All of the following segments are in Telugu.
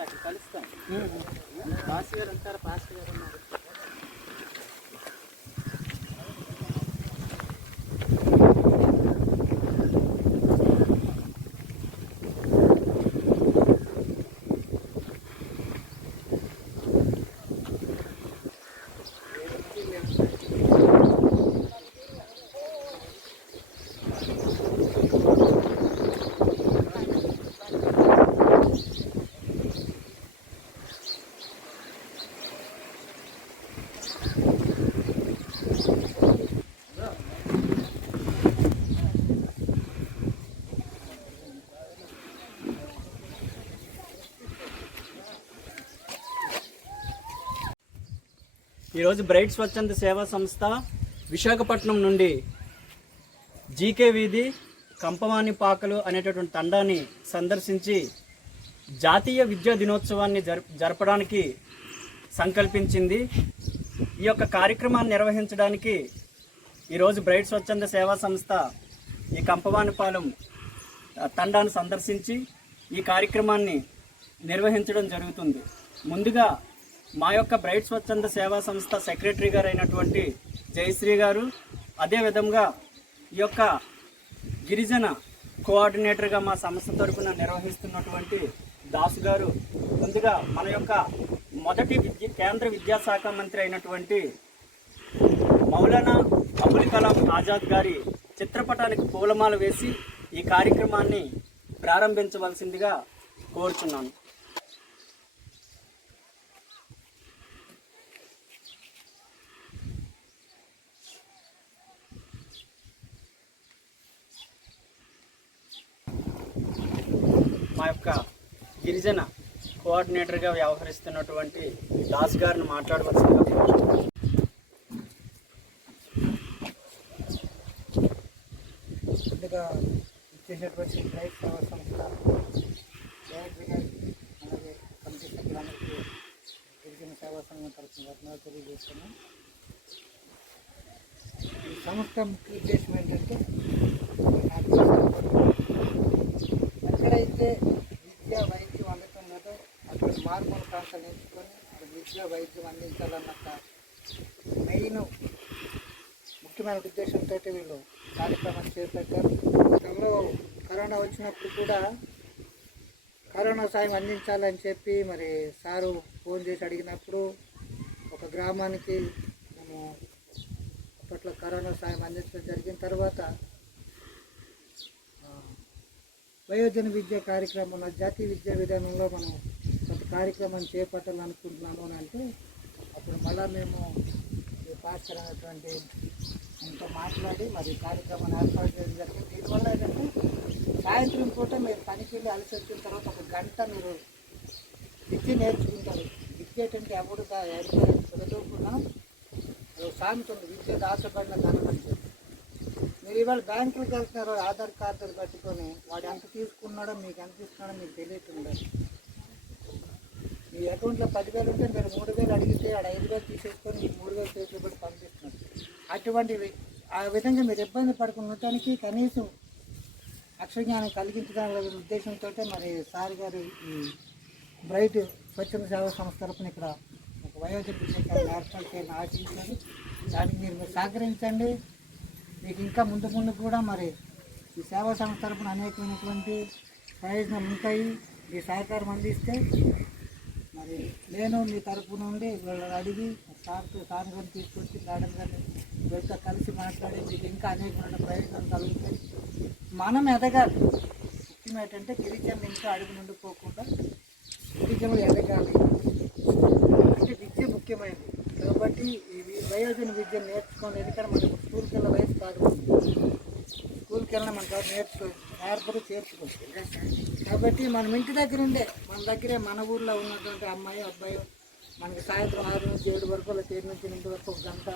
ఒకసారి అక్కడ కలుస్తాం. పాస్ గారు అంటారా? పాస్ గారు ఉన్నారు. ఈరోజు బ్రైట్ స్వచ్ఛంద సేవా సంస్థ విశాఖపట్నం నుండి జీకే వీధి కంపవాణి పాకలు అనేటటువంటి తండాన్ని సందర్శించి జాతీయ విద్యా దినోత్సవాన్ని జరపడానికి సంకల్పించింది. ఈ యొక్క కార్యక్రమాన్ని నిర్వహించడానికి ఈరోజు బ్రైట్ స్వచ్ఛంద సేవా సంస్థ ఈ కంపవానిపాలెం తండాన్ని సందర్శించి ఈ కార్యక్రమాన్ని నిర్వహించడం జరుగుతుంది. ముందుగా మా యొక్క బ్రైట్ స్వచ్ఛంద సేవా సంస్థ సెక్రటరీ గారు అయినటువంటి జయశ్రీ గారు, అదేవిధంగా ఈ యొక్క గిరిజన కోఆర్డినేటర్గా మా సంస్థ తరఫున నిర్వహిస్తున్నటువంటి దాసు గారు, ముందుగా మన యొక్క మొదటి కేంద్ర విద్యాశాఖ మంత్రి అయినటువంటి మౌలానా అబుల్ కలాం ఆజాద్ గారి చిత్రపటానికి పూలమాల వేసి ఈ కార్యక్రమాన్ని ప్రారంభించవలసిందిగా కోరుచున్నాను. మా యొక్క గిరిజన కోఆర్డినేటర్గా వ్యవహరిస్తున్నటువంటి దాస్ గారిని మాట్లాడవలసిందిగా ముందుగా ఇచ్చేసినటువంటి బ్రైట్ సేవా సంస్థ డైరెక్టర్ గారికి అలాగే కమిటీ సభ్యులందరికీ గిరిజన సేవా సంఘం తరఫున ధన్యవాదాలు తెలియజేస్తున్నాం. ఈ సంస్థ ముఖ్య ఉద్దేశం ఏంటంటే ఎక్కడైతే విద్యా వైద్యం అందుతున్నదో అక్కడ మారుమూల ప్రాంతాలు ఎంచుకొని విద్యా వైద్యం అందించాలన్న మెయిన్ ముఖ్యమైన ఉద్దేశంతో వీళ్ళు కార్యక్రమాన్ని చేపట్టారు. గతంలో కరోనా వచ్చినప్పుడు కూడా కరోనా సాయం అందించాలని చెప్పి మరి సారు ఫోన్ చేసి అడిగినప్పుడు ఒక గ్రామానికి మేము అప్పట్లో కరోనా సాయం అందించడం జరిగిన తర్వాత వయోజన విద్యా కార్యక్రమం జాతీయ విద్యా విధానంలో మనం కొంత కార్యక్రమాన్ని చేపట్టాలనుకుంటున్నాము అని అంటే అప్పుడు మళ్ళా మేము పాస్టర్ అనేటువంటి ఎంతో మాట్లాడి మరి కార్యక్రమాన్ని ఏర్పాటు చేయడం జరిగింది. దీనివల్ల ఏంటంటే సాయంత్రం పూట మీరు పనికి వెళ్ళి అలసి వచ్చిన తర్వాత ఒక గంట మీరు విద్య నేర్చుకుంటారు. విద్య ఏంటంటే ఎప్పుడు చదువుకున్నా సామెత ఉంది, విద్య దాచబడిన ధనం అని చెప్పి. మీరు ఇవాళ బ్యాంకులకు వెళ్తున్నారు, ఆధార్ కార్డులు కట్టుకొని వాడు ఎంత తీసుకున్నాడో మీకు ఎంత ఇస్తున్నాడో మీకు తెలియట్లేదు. మీ అకౌంట్లో 10,000 ఉంటే మీరు 3,000 అడిగితే ఆడ 5,000 తీసేసుకొని మీకు 3,000 చేతులు పెట్టి పంపిస్తున్నారు. అటువంటివి ఆ విధంగా మీరు ఇబ్బంది పడుకుని ఉండటానికి కనీసం అక్షరజ్ఞానం కలిగించడానికి ఉద్దేశంతో మరి సార్ గారు ఈ బ్రైట్ స్వచ్ఛంద సేవా సంస్థ తరఫున ఇక్కడ ఒక వయోజన విషయాన్ని ఏర్పాటు చేయాలని ఆశించారు. దానికి మీరు సహకరించండి. మీకు ఇంకా ముందు కూడా మరి ఈ సేవా సంస్థ తరఫున అనేకమైనటువంటి ప్రయోజనాలు ఉంటాయి. మీ సహకారం అందిస్తే మరి నేను మీ తరఫు నుండి వీళ్ళని అడిగి సార్ గారిని తీసుకొచ్చి మేడం గారిని వీళ్ళతో కలిసి మాట్లాడి మీకు ఇంకా అనేకమైన ప్రయోజనాలు కలుగుతాయి. మనం ఎదగాలి. ముఖ్యం ఏంటంటే గిరిజనులు ఇంకా అడుగు నుండి పోకుండా గిరిజనులు ఎదగాలి అంటే విద్య ముఖ్యమైనది. కాబట్టి ఈ వయోజన విద్యను నేర్చుకోండి. ఎందుకంటే మనకు స్కూల్కి వెళ్ళిన వయసు కాదు, స్కూల్కి వెళ్ళిన మనకు నేర్పరు చేర్చుకోవచ్చు. కాబట్టి మనం ఇంటి దగ్గర ఉండే మన దగ్గరే మన ఊర్లో ఉన్నటువంటి అమ్మాయి అబ్బాయి మనకి సాయంత్రం 6 నుంచి 7 వరకు 7 నుంచి 8 వరకు ఒక గంట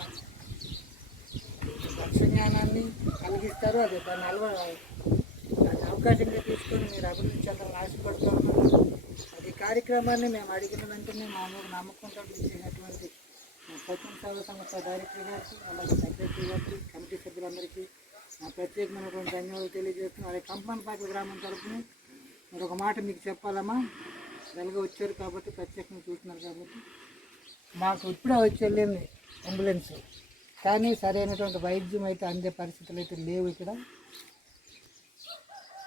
లక్ష్య జ్ఞానాన్ని కలిగిస్తారు. అదే దాన్ని అవకాశంగా తీసుకొని మీరు అభివృద్ధి చెందాలని ఆశపడుతున్నాను. అది కార్యక్రమాన్ని మేము అడిగిన వెంటనే మా మీద నమ్మకంతో చేసినటువంటి స్వచ్ఛంద సేవా సంస్థ డైరెక్టర్ గారికి అలాగే సెక్రటరీ గారికి కమిటీ సభ్యులందరికీ ప్రత్యేకమైనటువంటి ధన్యవాదాలు తెలియజేస్తున్నాను. అలాగే కంపన్పాక గ్రామం తరఫున మీరు ఒక మాట మీకు చెప్పాలమ్మా. వెనక వచ్చారు కాబట్టి ప్రత్యేకంగా చూస్తున్నారు కాబట్టి మాకు ఇప్పుడే వచ్చి వెళ్ళింది అంబులెన్స్, కానీ సరైనటువంటి వైద్యం అయితే అందే పరిస్థితులు అయితే లేవు ఇక్కడ.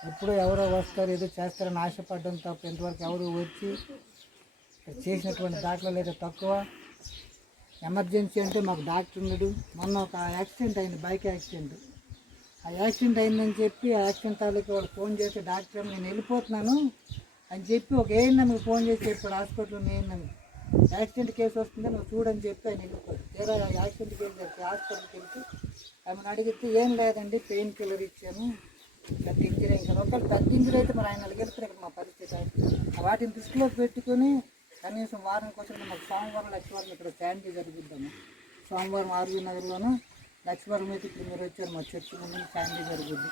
ఎప్పుడో ఎవరో వస్తారు ఏదో చేస్తారని ఆశపడడం తప్ప ఎంతవరకు ఎవరు వచ్చి చేసినటువంటి దాఖలు అయితే తక్కువ. ఎమర్జెన్సీ అంటే మాకు డాక్టర్ ఉన్నాడు. మొన్న ఒక యాక్సిడెంట్ అయింది, బైక్ యాక్సిడెంట్. ఆ యాక్సిడెంట్ అయిందని చెప్పి ఆ యాక్సిడెంట్ తాలూకు వాళ్ళు ఫోన్ చేసి డాక్టర్ నేను వెళ్ళిపోతున్నాను అని చెప్పి ఒక ఏఎన్ఎంకి ఫోన్ చేసి చెప్పాడు, హాస్పిటల్లో ఏఎన్ఎం యాక్సిడెంట్ కేసు వస్తుందని నువ్వు చూడని చెప్పి ఆయన వెళ్ళిపోయాడు. తీరా యాక్సిడెంట్ కేసు చెప్పి హాస్పిటల్కి వెళ్తే ఆమెను అడిగితే ఏం లేదండి పెయిన్ కిల్లర్ ఇచ్చాను, పెద్ద ఇంజరీ ఇంకా ఒకవేళ పెద్ద ఇంజరీ అయితే మరి ఆయన వెళ్తారు ఇక్కడ మా పరిస్థితి. వాటిని దృష్టిలో పెట్టుకొని కనీసం వారం కోసం మాకు సోమవారం లక్ష్మీవారం ఇక్కడ శాంతి జరుగుద్దాము. సోమవారం ఆర్వీ నగర్లోనూ లక్ష్మీవారం అయితే ఇప్పుడు మీరు వచ్చారు మా చర్చి ముందు శాంతి జరుగుద్ది.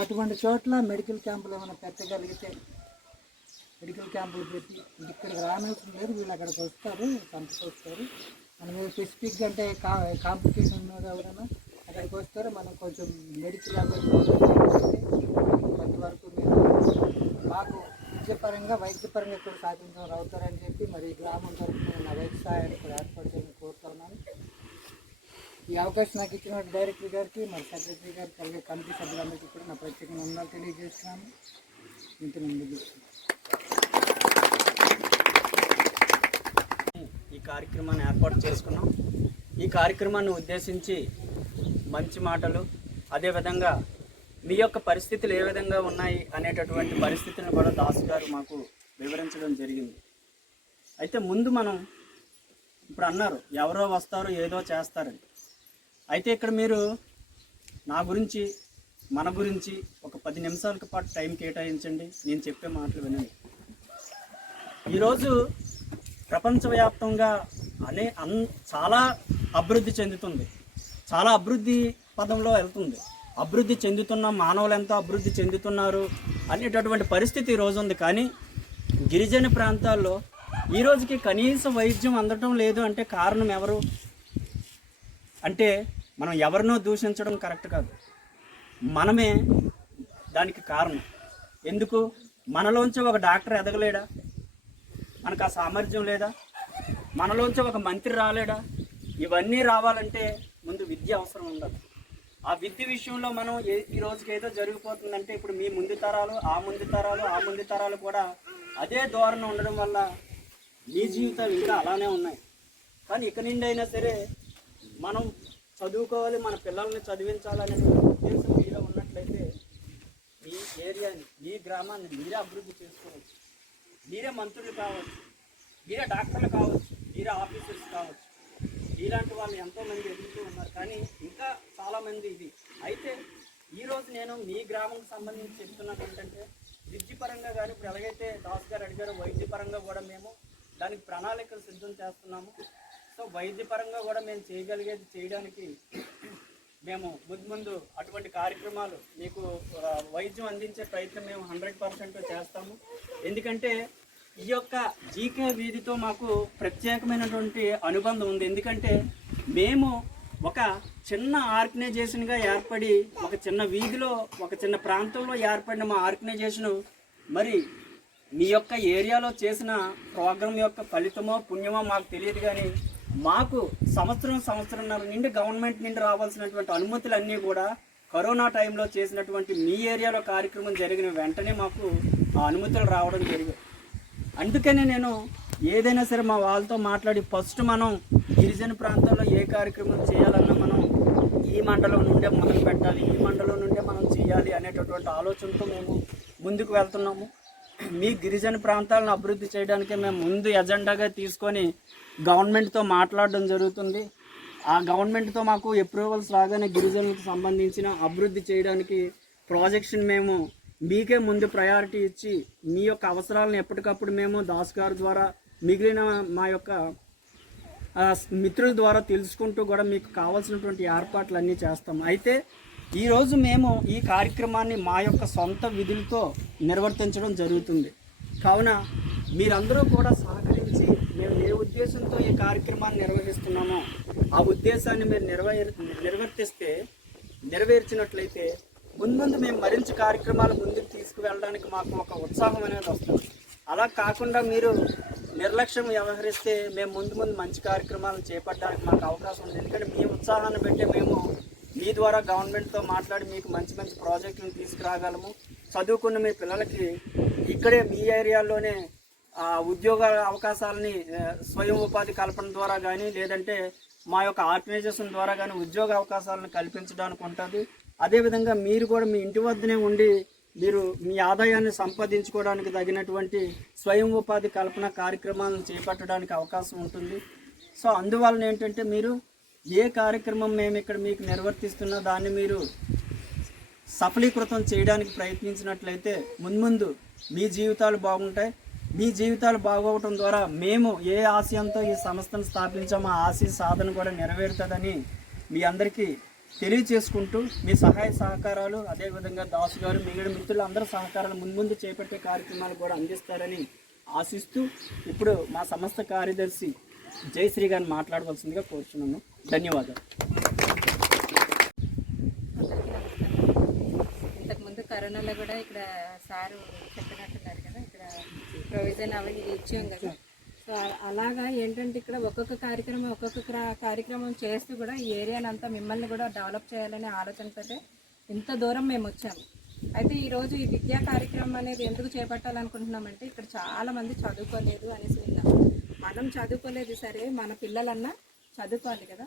అటువంటి చోట్ల మెడికల్ క్యాంపులు ఏమైనా పెట్టగలిగితే మెడికల్ క్యాంపులు పెట్టి ఇక్కడికి రానవసరం లేదు, వీళ్ళు అక్కడికి వస్తారు, సంతకొస్తారు. మనం స్పెసిఫిక్గా అంటే కాంప్లికేషన్ ఉన్నది ఎవరైనా అక్కడికి వస్తారు. మనం కొంచెం మెడికల్ కొంతవరకు మీరు మాకు విద్యపరంగా వైద్యపరంగా కూడా సాధించడం అవుతారని చెప్పి మరి గ్రామం తరఫున నా వైద్య సహాయాన్ని కూడా ఏర్పాటు చేయని కోరుతున్నాను. ఈ అవకాశం నాకు ఇచ్చిన డైరెక్టర్ గారికి మరి సెక్రటరీ గారికి అలాగే కమిటీ సభ్యులందరికీ కూడా నా ప్రత్యేకంగా ఉండాలి తెలియజేస్తున్నాను. ఇంత ముందు ఈ కార్యక్రమాన్ని ఏర్పాటు చేసుకున్నాం. ఈ కార్యక్రమాన్ని ఉద్దేశించి మంచి మాటలు, అదేవిధంగా మీ యొక్క పరిస్థితులు ఏ విధంగా ఉన్నాయి అనేటటువంటి పరిస్థితులను కూడా దాస్ గారు మాకు వివరించడం జరిగింది. అయితే ముందు మనం ఇప్పుడు అన్నారు ఎవరో వస్తారు ఏదో చేస్తారని. అయితే ఇక్కడ మీరు నా గురించి మన గురించి ఒక 10 నిమిషాల పాటు టైం కేటాయించండి, నేను చెప్పే మాటలు వినండి. ఈరోజు ప్రపంచవ్యాప్తంగా చాలా అభివృద్ధి చెందుతుంది, చాలా అభివృద్ధి పదంలో వెళ్తుంది. అభివృద్ధి చెందుతున్న మానవులు ఎంతో అభివృద్ధి చెందుతున్నారు అనేటటువంటి పరిస్థితి ఈరోజు ఉంది. కానీ గిరిజన ప్రాంతాల్లో ఈరోజుకి కనీస వైద్యం అందటం లేదు అంటే కారణం ఎవరు అంటే మనం ఎవరినో దూషించడం కరెక్ట్ కాదు, మనమే దానికి కారణం. ఎందుకు మనలోంచి ఒక డాక్టర్ ఎదగలేడా, మనకు ఆ సామర్థ్యం లేదా, మనలోంచి ఒక మంత్రి రాలేడా? ఇవన్నీ రావాలంటే ముందు విద్య అవసరం ఉండాలి. ఆ విద్య విషయంలో మనం ఈ రోజుకి ఏదో జరిగిపోతుందంటే ఇప్పుడు మీ ముందు తరాలు ఆ ముందు తరాలు కూడా అదే ధోరణి ఉండడం వల్ల మీ జీవితాలు ఇంకా అలానే ఉన్నాయి. కానీ ఇక నుండి అయినా సరే మనం చదువుకోవాలి, మన పిల్లల్ని చదివించాలనే ఉద్దేశం మీలో ఉన్నట్లయితే మీ ఏరియాని, మీ గ్రామాన్ని మీరే అభివృద్ధి చేసుకోవచ్చు. మీరే మంత్రులు కావచ్చు, మీరే డాక్టర్లు కావచ్చు, మీరే ఆఫీసర్స్ కావచ్చు. ఇలాంటి వాళ్ళు ఎంతోమంది ఎదుగుతూ ఉన్నారు. కానీ ఇంకా చాలామంది ఇది. అయితే ఈరోజు నేను మీ గ్రామంకి సంబంధించి చెప్తున్నాను ఏంటంటే విద్యపరంగా కానీ ఇప్పుడు ఎలాగైతే దాస్ గారు అడిగారో వైద్యపరంగా కూడా మేము దానికి ప్రణాళికలు సిద్ధం చేస్తున్నాము. సో వైద్యపరంగా కూడా మేము చేయగలిగేది చేయడానికి మేము ముందు అటువంటి కార్యక్రమాలు మీకు వైద్యం అందించే ప్రయత్నం మేము 100% చేస్తాము. ఎందుకంటే ఈ యొక్క జీకే వీధితో మాకు ప్రత్యేకమైనటువంటి అనుబంధం ఉంది. ఎందుకంటే మేము ఒక చిన్న ఆర్గనైజేషన్గా ఏర్పడి ఒక చిన్న వీధిలో ఒక చిన్న ప్రాంతంలో ఏర్పడిన మా ఆర్గనైజేషను మరి మీ యొక్క ఏరియాలో చేసిన ప్రోగ్రాం యొక్క ఫలితమో పుణ్యమో మాకు తెలియదు. కానీ మాకు సంవత్సరంన్నర నుండి గవర్నమెంట్ నుండి రావాల్సినటువంటి అనుమతులన్నీ కూడా కరోనా టైంలో చేసినటువంటి మీ ఏరియాలో కార్యక్రమం జరిగిన వెంటనే మాకు ఆ అనుమతులు రావడం జరిగింది. అందుకనే నేను ఏదైనా సరే మా వాళ్ళతో మాట్లాడి ఫస్ట్ మనం గిరిజన ప్రాంతాల్లో ఏ కార్యక్రమం చేయాలన్నా మనం ఈ మండలం నుండే మొదలు పెట్టాలి, ఈ మండలం నుండే మనం చేయాలి అనేటటువంటి ఆలోచనతో మేము ముందుకు వెళ్తున్నాము. మీ గిరిజన ప్రాంతాలను అభివృద్ధి చేయడానికే మేము ముందు ఎజెండాగా తీసుకొని గవర్నమెంట్తో మాట్లాడడం జరుగుతుంది. ఆ గవర్నమెంట్తో మాకు అప్రూవల్స్ రాగానే గిరిజనులకు సంబంధించిన అభివృద్ధి చేయడానికి ప్రాజెక్ట్స్ని మేము మీకే ముందు ప్రయారిటీ ఇచ్చి మీ యొక్క అవసరాలను ఎప్పటికప్పుడు మేము దాస్ గారి ద్వారా మిగిలిన మా యొక్క మిత్రుల ద్వారా తెలుసుకుంటూ కూడా మీకు కావాల్సినటువంటి ఏర్పాట్లు అన్నీ చేస్తాము. అయితే ఈరోజు మేము ఈ కార్యక్రమాన్ని మా యొక్క సొంత విధులతో నిర్వర్తించడం జరుగుతుంది. కావున మీరందరూ కూడా సహకరించి మేము ఏ ఉద్దేశంతో ఈ కార్యక్రమాన్ని నిర్వహిస్తున్నామో ఆ ఉద్దేశాన్ని మీరు నెరవేర్చినట్లయితే ముందు మేము మరింత కార్యక్రమాలు ముందుకు తీసుకువెళ్ళడానికి మాకు ఒక ఉత్సాహం అనేది వస్తుంది. అలా కాకుండా మీరు నిర్లక్ష్యం వ్యవహరిస్తే మేము ముందు మంచి కార్యక్రమాలు చేపట్టడానికి మాకు అవకాశం ఉంది. ఎందుకంటే మీ ఉత్సాహాన్ని బట్టే మేము మీ ద్వారా గవర్నమెంట్తో మాట్లాడి మీకు మంచి ప్రాజెక్టులను తీసుకురాగలము. చదువుకున్న మీ పిల్లలకి ఇక్కడే మీ ఏరియాలోనే ఉద్యోగ అవకాశాలని స్వయం ఉపాధి కల్పన ద్వారా కానీ లేదంటే మా యొక్క ఆర్గనైజేషన్ ద్వారా కానీ ఉద్యోగ అవకాశాలను కల్పించడానికి ఉంటుంది. అదేవిధంగా మీరు కూడా మీ ఇంటి వద్దనే ఉండి మీరు మీ ఆదాయాన్ని సంపాదించుకోవడానికి తగినటువంటి స్వయం ఉపాధి కల్పన కార్యక్రమాలను చేపట్టడానికి అవకాశం ఉంటుంది. సో అందువలన ఏంటంటే మీరు ఏ కార్యక్రమం మేము ఇక్కడ మీకు నిర్వర్తిస్తున్నా దాన్ని మీరు సఫలీకృతం చేయడానికి ప్రయత్నించినట్లయితే ముందు మీ జీవితాలు బాగుంటాయి. మీ జీవితాలు బాగోవటం ద్వారా మేము ఏ ఆశయంతో ఈ సంస్థను స్థాపించామో ఆ ఆశయ సాధన కూడా నెరవేరుతుందని మీ అందరికీ తెలియచేసుకుంటూ మీ సహాయ సహకారాలు అదేవిధంగా దాసు గారు మిగిలిన మిత్రులు అందరూ సహకారాలు ముందు చేపట్టే కార్యక్రమాలు కూడా అందిస్తారని ఆశిస్తూ ఇప్పుడు మా సంస్థ కార్యదర్శి జయశ్రీ గారిని మాట్లాడవలసిందిగా కోరుచున్నాను. ధన్యవాదాలు. ఇంతకుముందు కరోనాలో కూడా ఇక్కడ సారు చెప్పినట్టున్నారు కదా, ఇక్కడ ప్రొవిజన్ అవన్నీ ఇచ్చాం కదా. సో అలాగా ఏంటంటే ఇక్కడ ఒక్కొక్క కార్యక్రమం చేస్తూ కూడా ఈ ఏరియాని అంతా మిమ్మల్ని కూడా డెవలప్ చేయాలనే ఆలోచనతో ఇంత దూరం మేము వచ్చాము. అయితే ఈరోజు ఈ విద్యా కార్యక్రమం అనేది ఎందుకు చేపట్టాలనుకుంటున్నామంటే ఇక్కడ చాలామంది చదువుకోలేదు అనేసి విన్నాం. మనం చదువుకోలేదు సరే, మన పిల్లలన్నా చదువుకోవాలి కదా.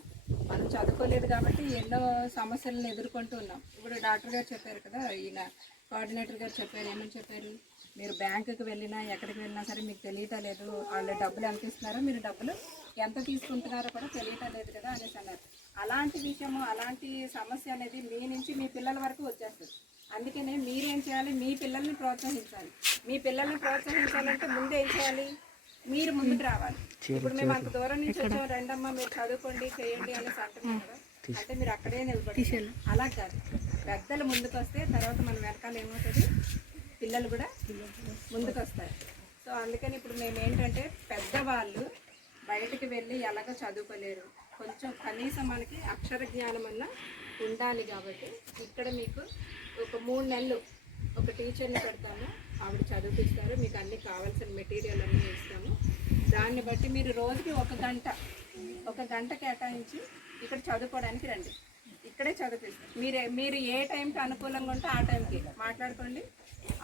మనం చదువుకోలేదు కాబట్టి ఎన్నో సమస్యలను ఎదుర్కొంటూ ఉన్నాం. ఇప్పుడు డాక్టర్ గారు చెప్పారు కదా, ఈయన కోఆర్డినేటర్ గారు చెప్పారు, ఏమని చెప్పారు, మీరు బ్యాంకుకి వెళ్ళినా ఎక్కడికి వెళ్ళినా సరే మీకు తెలియటం లేదు, వాళ్ళు డబ్బులు ఎంత ఇస్తున్నారో మీరు డబ్బులు ఎంత తీసుకుంటున్నారో కూడా తెలియటం లేదు కదా అనేసి అన్నారు. అలాంటి విషయము, అలాంటి సమస్య అనేది మీ నుంచి మీ పిల్లల వరకు వచ్చేస్తుంది. అందుకనే మీరేం చేయాలి, మీ పిల్లల్ని ప్రోత్సహించాలి. మీ పిల్లల్ని ప్రోత్సహించాలంటే ముందు ఏం చేయాలి, మీరు ముందుకు రావాలి. ఇప్పుడు మేము అంత దూరం నుంచి వచ్చాము, రెండమ్మా మీరు చదువుకోండి చేయండి అనేసి అంటున్నాం కదా, అంటే మీరు అక్కడే నిలబడి. అలా కాదు, పెద్దలు ముందుకు వస్తే తర్వాత మన వెనకాల ఏమవుతుంది, పిల్లలు కూడా ముందుకు వస్తారు. సో అందుకని ఇప్పుడు మేము ఏంటంటే పెద్దవాళ్ళు బయటకు వెళ్ళి ఎలాగ చదువుకోలేరు, కొంచెం కనీసం మనకి అక్షర జ్ఞానం అన్నా ఉండాలి. కాబట్టి ఇక్కడ మీకు ఒక 3 నెలలు ఒక టీచర్ని పెడతాము, ఆవిడ చదివిస్తారు, మీకు అన్ని కావాల్సిన మెటీరియల్ అన్నీ ఇస్తాము. దాన్ని బట్టి మీరు రోజుకి ఒక గంట కేటాయించి ఇక్కడ చదువుకోవడానికి రండి. ఇక్కడే చదివిస్తాం. మీరు ఏ టైంకి అనుకూలంగా ఉంటే ఆ టైంకి మాట్లాడుకోండి,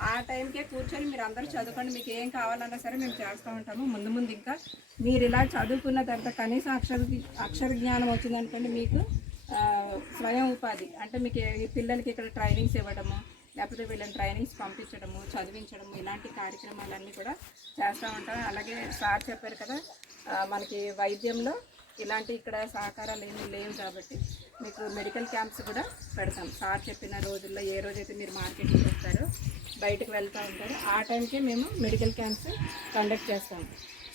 ఆ టైంకే కూర్చొని మీరు అందరూ చదువుకోండి. మీకు ఏం కావాలన్నా సరే మేము చేస్తూ ఉంటాము. ముందు ఇంకా మీరు ఇలా చదువుకున్న తర్వాత కనీసం అక్షర జ్ఞానం వచ్చిందనుకోండి, మీకు స్వయం ఉపాధి అంటే మీకు ఈ పిల్లలకి ఇక్కడ ట్రైనింగ్స్ ఇవ్వడము, లేకపోతే వీళ్ళని ట్రైనింగ్స్ పంపించడము, చదివించడము, ఇలాంటి కార్యక్రమాలన్నీ కూడా చేస్తూ ఉంటాం. అలాగే సార్ చెప్పారు కదా, మనకి వైద్యంలో ఇలాంటి ఇక్కడ సహకారాలు ఏమీ లేవు కాబట్టి మీకు మెడికల్ క్యాంప్స్ కూడా పెడతాం. సార్ చెప్పిన రోజుల్లో ఏ రోజైతే మీరు మార్కెట్కి వస్తారో, బయటకు వెళ్తూ ఉంటారో ఆ టైంకే మేము మెడికల్ క్యాంప్స్ కండక్ట్ చేస్తాం.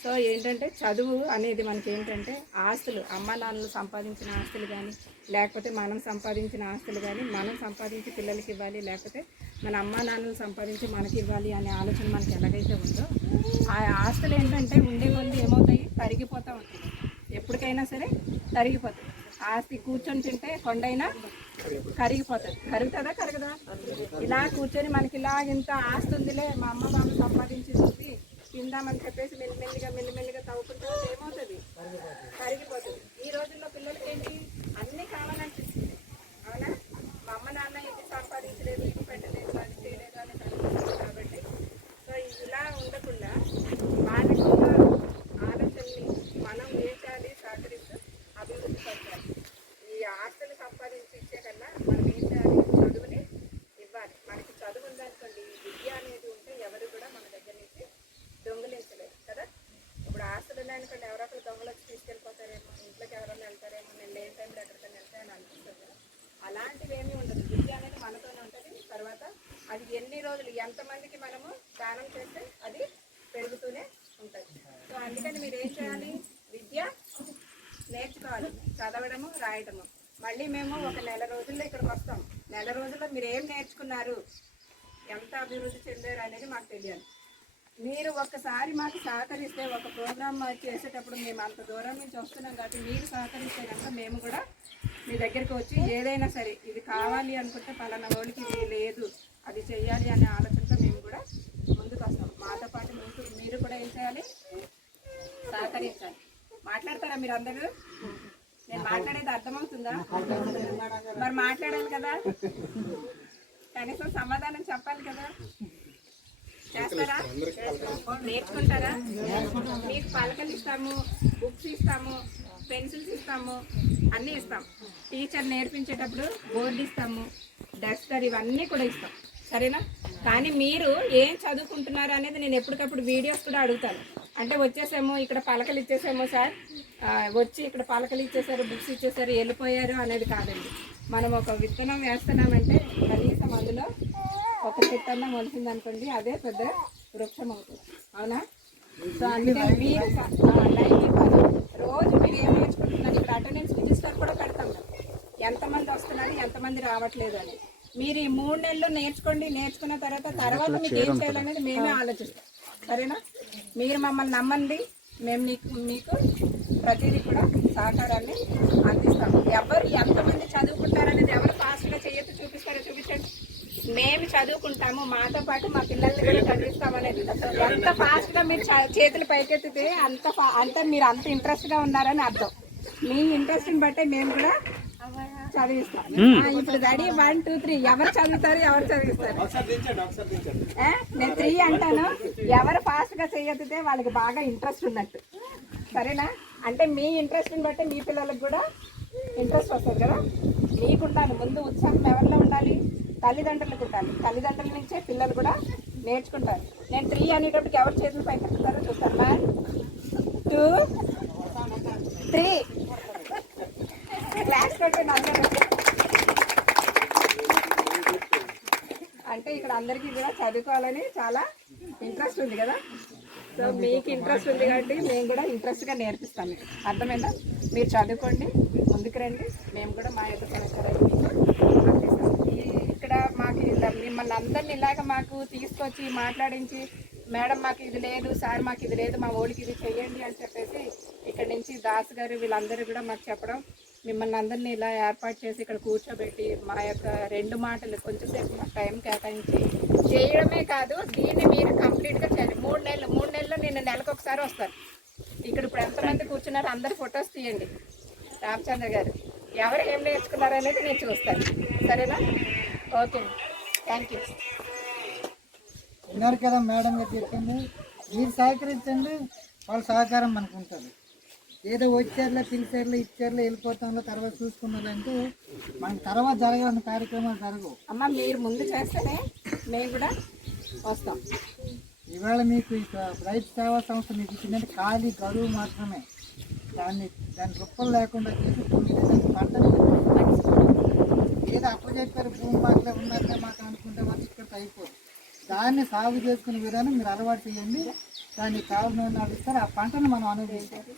సో ఏంటంటే చదువు అనేది మనకి ఏంటంటే ఆస్తులు, అమ్మ నాన్నలు సంపాదించిన ఆస్తులు కానీ, లేకపోతే మనం సంపాదించిన ఆస్తులు కానీ, మనం సంపాదించి పిల్లలకి ఇవ్వాలి, లేకపోతే మన అమ్మ నాన్నలు సంపాదించి మనకి ఇవ్వాలి అనే ఆలోచన మనకి ఎలాగైతే ఉందో, ఆ ఆస్తులు ఏంటంటే ఉండే కొద్ది ఏమవుతాయి, తరిగిపోతూ ఉంటుంది. ఎప్పటికైనా సరే తరిగిపోతుంది. ఆస్తి కూర్చొని తింటే కొండైనా కరిగిపోతుంది. కరుగుతుందా కరగదా? ఇలా కూర్చొని మనకి ఇలా ఇంత ఆస్తి ఉందిలే, మా అమ్మ బాబు సంపాదించింది తిందామని చెప్పేసి మెల్లిమెల్లిగా తవ్వుకుంటే ఏమవుతుంది, కరిగిపోతుంది. ఈ రోజుల్లో పిల్లలకి ఏంటి, అన్నీ కావాలనిపిస్తుంది. అవునా, మా అమ్మ నాన్న ఇది సంపాదించలేదు, ఇది పెట్టలేదు, అది చేయలేదు అని కనిపిస్తుంది. కాబట్టి సో ఇలా ఉండకుండా మానసిక ఆలోచనని మనం ఏం చేయాలి, సహకరిస్తూ అభివృద్ధి పరచాలి. ఈ ఆస్తులు సంపాదించి ఇచ్చే కన్నా మనం ఏం చేయాలి, చదువుని ఇవ్వాలి. మనకి చదువు ఉందనుకోండి, విద్య అనేది ఉంటే ఎవరు కూడా మన దగ్గర నుంచి దొంగలించలేదు కదా. ఇప్పుడు ఆస్తులు ఉన్నాయనుకోండి, ఎవరో ఒకరు దొంగలు వచ్చి తీసుకెళ్ళిపోతారేమో, ఇంట్లోకి ఎవరైనా వెళ్తారేమో, నేను లేని టైంలో ఎక్కడికైనా వెళ్తాయని అనిపిస్తుంది కదా. అలాంటివి ఏమీ ఉండదు. విద్య అనేది మనతోనే ఉంటుంది. తర్వాత అది ఎన్ని రోజులు ఎంతమందికి మనము దానం చేస్తే అది పెరుగుతూనే ఉంటుంది. సో అందుకని మీరు ఏం చేయాలి, విద్య నేర్చుకోవాలి, చదవడము రాయడము. మళ్ళీ మేము ఒక నెల రోజుల్లో ఇక్కడికి వస్తాం. నెల రోజుల్లో మీరు ఏం నేర్చుకున్నారు, ఎంత అభివృద్ధి చెందారు అనేది మాకు తెలియాలి. మీరు ఒక్కసారి మాకు సహకరిస్తే, ఒక ప్రోగ్రామ్ చేసేటప్పుడు మేము అంత దూరం నుంచి వస్తున్నాం కాబట్టి మీరు సహకరిస్తే కనుక మేము కూడా మీ దగ్గరికి వచ్చి ఏదైనా సరే ఇది కావాలి అనుకుంటే పలానా వాళ్ళకి ఇది లేదు, అది చెయ్యాలి అనే ఆలోచనతో మేము కూడా ముందుకు వస్తాం. మాతో పాటు వింటున్నారా మీరు అందరూ? నేను మాట్లాడేది అర్థమవుతుందా? మరి మాట్లాడాలి కదా, కనీసం సమాధానం చెప్పాలి కదా. చేస్తారా? నేర్చుకుంటారా? మీకు పలకలు ఇస్తాము, బుక్స్ ఇస్తాము, పెన్సిల్స్ ఇస్తాము, అన్నీ ఇస్తాం. టీచర్ నేర్పించేటప్పుడు బోర్డు ఇస్తాము, డస్టర్, ఇవన్నీ కూడా ఇస్తాం. సరేనా? కానీ మీరు ఏం చదువుకుంటున్నారు అనేది నేను ఎప్పటికప్పుడు వీడియోస్ కూడా అడుగుతాను. అంటే వచ్చేసేమో ఇక్కడ పలకలు ఇచ్చేసేమో సార్, వచ్చి ఇక్కడ పలకలు ఇచ్చేసారు, బుక్స్ ఇచ్చేసారు, వెళ్ళిపోయారు అనేది కాదండి. మనం ఒక విత్తనం వేస్తున్నామంటే కనీసం అందులో ఒక చెట్టన్నా మొలిసింది అనుకోండి, అదే పెద్ద వృక్షం అవుతుంది. అవునా? సో అందుకని మీరు రోజు మీరు ఏం నేర్చుకుంటున్నారు, ఇక్కడ అటెండెన్స్ రిజిస్టర్ కూడా పెడతాం. ఎంతమంది వస్తున్నారు, ఎంతమంది రావట్లేదు అని. మీరు ఈ 3 నెలలు నేర్చుకోండి. నేర్చుకున్న తర్వాత మీకు ఏం చేయాలనేది మేమే ఆలోచిస్తాం. సరేనా? మీరు మమ్మల్ని నమ్మండి, మేము మీకు ప్రతిదీ కూడా సహకారాన్ని అందిస్తాము. ఎవరు ఎంతమంది చదువుకుంటారనేది ఎవరు ఫాస్ట్గా చేయొచ్చు చూపిస్తారో చూపించండి. మేము చదువుకుంటాము, మాతో పాటు మా పిల్లల్ని కూడా చదివిస్తామనేది. ఎంత ఫాస్ట్గా మీరు చేతులు పైకెత్తితే అంత మీరు అంత ఇంట్రెస్ట్గా ఉన్నారని అర్థం. మీ ఇంట్రెస్ట్ని బట్టే మేము కూడా చదివిస్తాం. ఇప్పుడు రెడీ 1 2 3 ఎవరు చదువుతారు, ఎవరు చదివిస్తారు? నేను 3 అంటాను. ఎవరు ఫాస్ట్ గా చేయొద్దే వాళ్ళకి బాగా ఇంట్రెస్ట్ ఉన్నట్టు. సరేనా? అంటే మీ ఇంట్రెస్ట్ని బట్టి మీ పిల్లలకు కూడా ఇంట్రెస్ట్ వస్తుంది కదా. మీకు ఉండాలి ముందు ఉత్సాహం. ఎవరిలో ఉండాలి? తల్లిదండ్రులకు ఉండాలి. తల్లిదండ్రుల నుంచే పిల్లలు కూడా నేర్చుకుంటారు. నేను 3 అనేటప్పటికి ఎవరు చేతులు పైకి ఎత్తుతారో చూస్తాను. 1 2 3 క్లాస్ కొట్టండి అందరూ. అంటే ఇక్కడ అందరికీ కూడా చదువుకోవాలని చాలా ఇంట్రెస్ట్ ఉంది కదా. సో మీకు ఇంట్రెస్ట్ ఉంది కాబట్టి మేము కూడా ఇంట్రెస్ట్గా నేర్పిస్తాం. మీకు అర్థమైందా? మీరు చదువుకోండి, ముందుకు రండి, మేము కూడా మా యొక్క సంవత్సరాలు ఇక్కడ మాకు మిమ్మల్ని అందరినీ ఇలాగ మాకు తీసుకొచ్చి మాట్లాడించి, మేడం మాకు ఇది లేదు, సార్ మాకు ఇది లేదు, మా ఊళ్ళకి ఇది చెయ్యండి అని చెప్పేసి ఇక్కడ నుంచి దాస్ గారు వీళ్ళందరూ కూడా మాకు చెప్పడం, మిమ్మల్ని అందరినీ ఇలా ఏర్పాటు చేసి ఇక్కడ కూర్చోబెట్టి మా యొక్క 2 మాటలు కొంచెంసేపు మాకు టైం కేటాయించి చేయడమే కాదు, దీన్ని మీరు కంప్లీట్గా చేయాలి. 3 నెలలు నేను నెలకు ఒకసారి వస్తాను. ఇక్కడ ఇప్పుడు ఎంతమంది కూర్చున్నారు అందరు ఫొటోస్ తీయండి. రామచంద్ర గారు ఎవరు ఏం నేర్చుకున్నారు అనేది నేను చూస్తాను. సరేనా? Okay, thank you. విన్నారు కదా మేడం గారు చెప్పింది. మీరు సహకరించండి, వాళ్ళ సహకారం మనకు ఉంటుంది. ఏదో వచ్చారులే, పిలిచారులే, ఇచ్చారులే, వెళ్ళిపోతాంలో, తర్వాత చూసుకున్నారంటే మనకు తర్వాత జరగాలని కార్యక్రమాలు జరగవు. అమ్మ మీరు ముందు చేస్తేనే మేము కూడా వస్తాం. ఇవాళ మీకు రైతు సేవా సంస్థ మీకు ఇచ్చిందంటే ఖాళీ గడువు మాత్రమే. దాని గొప్పలు లేకుండా చేసి 9 పంటలు ఏదో అప్పచెప్పారు, భూమి మాటలే ఉన్నట్లే మాట అనుకుంటే మాకు ఇక్కడికి అయిపోదు. దాన్ని సాగు చేసుకునే విధానం మీరు అలవాటు చేయండి. దానికి కావాల్సిన వాళ్ళు ఇస్తారు, ఆ పంటను మనం అనుభవించాలి.